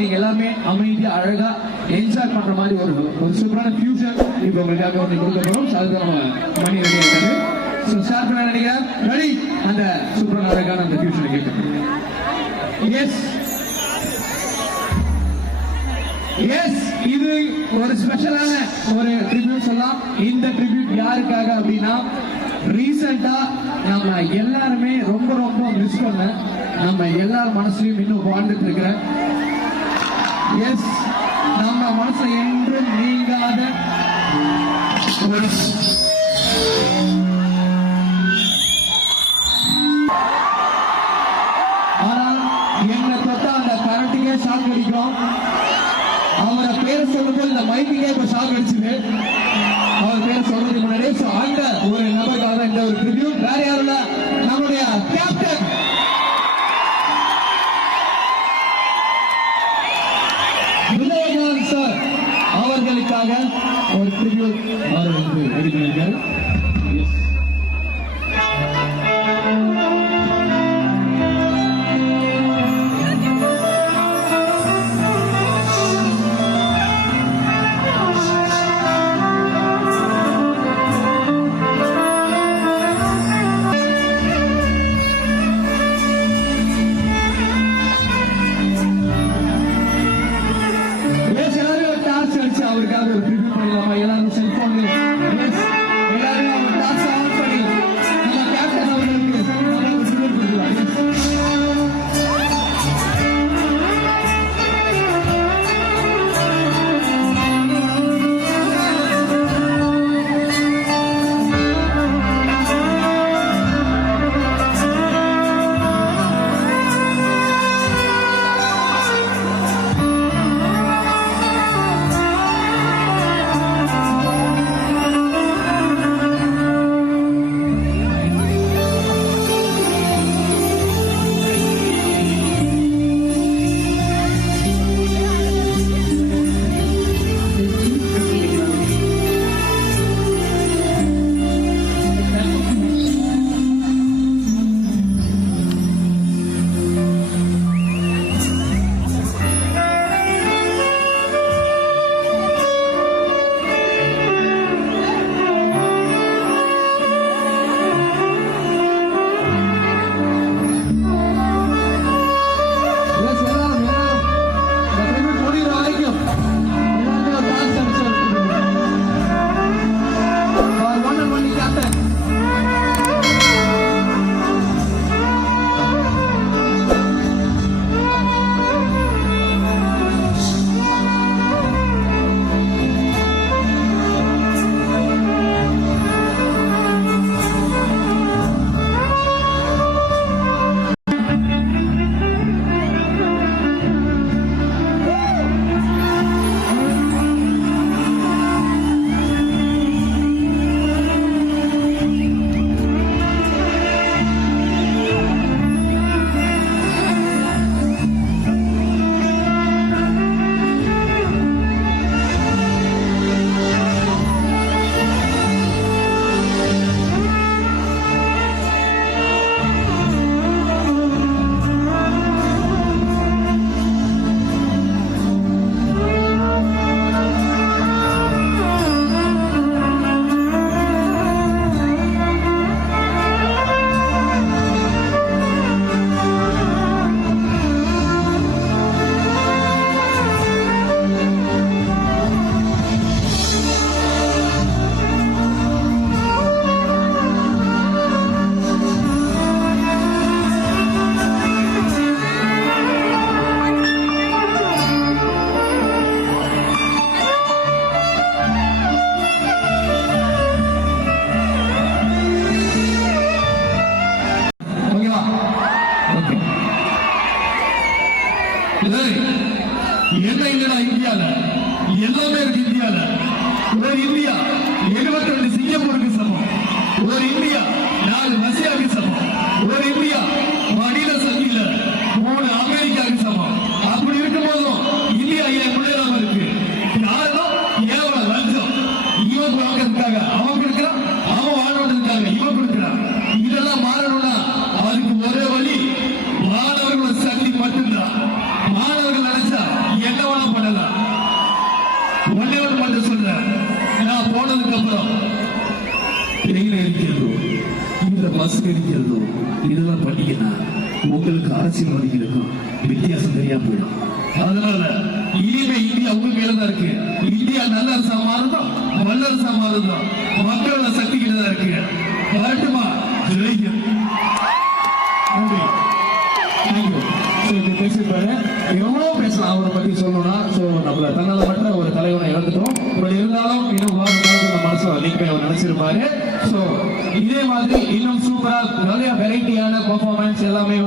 நீங்க எல்லாமே அமைதியா அழகா என்ஜாய் பண்ற மாதிரி ஒரு சூப்பரான ஃபியூச்சர் இப்போ உங்களுக்காக வந்து கொடுக்க போறோம். அதுக்கு நம்ம மணி ரெடி ஆயிட்டாரு. ஸோ ஸ்டார்ட் பண்ண நினைக்கிறேன். ரெடி? அந்த சூப்பரான அழகான அந்த ஃபியூச்சரை கேட்கணும். எஸ் எஸ், இது ஒரு ஸ்பெஷலான ஒரு ட்ரிபியூட் சொல்லலாம். இந்த ட்ரிபியூட் யாருக்காக அப்படின்னா, ரீசெண்டா நம்ம எல்லாருமே ரொம்ப ரொம்ப மிஸ் பண்ண, நம்ம எல்லார் மனசுலயும் இன்னும் வாழ்ந்துட்டு இருக்கிற, எஸ் நம்ம மனசுல என்றும் நீங்காத ஒரு ஆனால் என்ன தொட்டா அந்த கரண்ட்டுக்கே ஷாக் அடிக்கும். அவரை பேர் சொல்லும்போது இந்த மைக்குக்கே இப்ப ஷாக் அடிச்சுது. அவர் பேர் சொல்றதுக்கு முன்னாடி அந்த ஒரு நபருக்காக தான் இந்த ஒரு ட்ரிபியூட். வேற யாரும் இல்ல, நம்முடைய கேப்டன் விஜயகாந்த் சார் அவர்களுக்காக ஒரு ட்ரிபியூட் அவர்களுக்கு எடுக்கிறார்கள். அவருக்காக ஒரு ட்ரிபியூட் பண்ணலாமா? எல்லாரும் செல்போன்ல எல்லாரும் அவங்க டான்ஸ் ஆன் பண்ணி நம்ம கேப்டன் அவர்களுக்கு ஒரு ட்ரிபியூட் கொடுக்கலாம். என்ன இல்லடா இந்தியால எல்லாமே இருக்கு. இந்தியால ஒரு இந்தியா 72 சிங்கப்பூருக்கு சமம், ஒரு இந்தியா 4 ரஷ்யாவுக்கு சமம், ஒரு இந்தியா மனித சங்கில 3 அமெரிக்காவுக்கு சமம். அப்படி இருக்கும் போதும் இந்தியா ஏன் முன்னேறாம இருக்கு? காரணம் ஏவல லஞ்சம். இவன் வாங்கிறதுக்காக அவன் கொடுக்கிறான், அவன் வாழறதுக்காக இவன் கொடுக்கிறான். இதெல்லாம் மாறணும்னா அதுக்கு ஒரே வழி மாணவர்களோட சக்தி மட்டும்தான். மாணவர்கள் நினைச்சா இருக்கிறதோ இதெல்லாம் பண்ணீங்கன்னா உங்களுக்கு அரசியல்வாதிகளுக்கும் வித்தியாசம் தெரியாம போயிடும். அதனால இனிமே இந்தியா உங்க கையில தான் இருக்கு. இந்தியா நல்ல அரசா மாறுதோம், வல்லரசா மாறுதோம், மக்களோட சக்தி கிட்ட தான் இருக்கு. வரட்டுமா? ஜெயிக்கும். நன்றி. தேங்க்யூ. ஸோ இப்போ பேசியிருப்பாரு, எவ்வளோ பேசலாம் அவரை பத்தி சொல்லணும்னா. ஸோ நம்மள தன்னலமற்ற ஒரு தலைவனை இழந்துட்டோம். பட் இருந்தாலும் இன்னும் நம்ம மனசுல அதிகமாக அவர் நினைச்சிருப்பாரு. ஸோ இதே மாதிரி இன்னும் சூப்பரா நிறைய வெரைட்டியான பெர்ஃபார்மன்ஸ் எல்லாமே